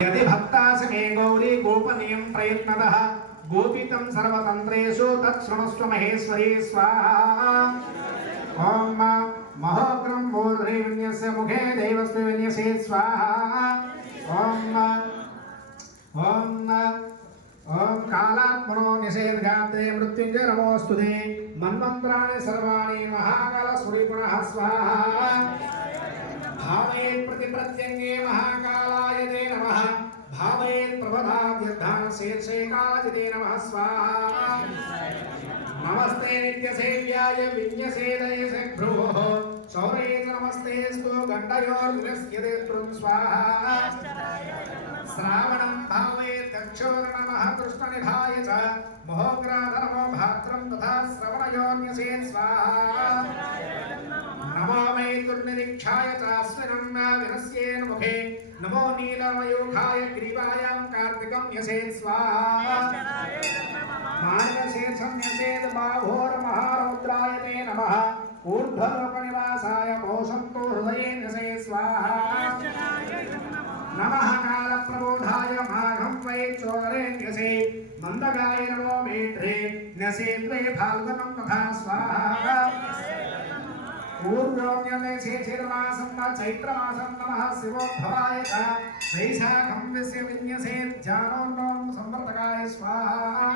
यदि भक्तासमे गौरी गोपनीयं प्रयत्नतः गोपितं सर्वतन्त्रेषु तत्शृणुष्व महेश्वरी स्वाहा। ओम महोग्रं मूर्धनि विन्यस्य मुखे देवस्मै विन्यसे स्वाहा। ओम ओम ओम कालात्मनो निषेधगात्रे मृत्युंजय नमोस्तुते। मन्वन्त्राणि सर्वाणि महाकाल सूर्यपुनः स्वाहा। भावयेत् प्रतिप्रत्यङ्गे महाकालाय ते नमः। भावयेत् प्रभदाद्यर्धान शीर्षे कालाय ते नमः स्वाहा। नमस्ते नित्यसेव्याय विन्यसेदयसे भ्रुवोः शौर्ये च नमस्तेऽस्तु गण्डयोर्निरस्यते त्रुं स्वाहा। श्रावणं भावयेत् दक्षोर नमः कृष्णनिधाय च महोग्राधर्मो भात्रं तथा श्रवणयोर्न्यसेत् स्वाहा। नमो वै दुर्निरीक्षाय चास्मिनं विनस्येन मुखे नमो नीलमयूखाय ग्रीवायां कार्तिकं न्यसेत् स्वाहा। मार्गशीर्षं न्यसेत् बाहोर्महारौद्राय ते नमः। ऊर्ध्वलोकनिवासाय भोषन्तु हृदये न्यसेत् स्वाहा। नमः कालप्रबोधाय माघं वै चोदरे न्यसेत्। मन्दगाय नमो मेढ्रे न्यसेत् वै फाल्गुनं तथा स्वाहा। पूर्वोऽन्यते शेषिरमासं चैत्रमासं नमः शिवोद्भवाय च वैशाखं विस्य विन्यसेत् जानोर्णवं संवर्धकाय स्वाहा।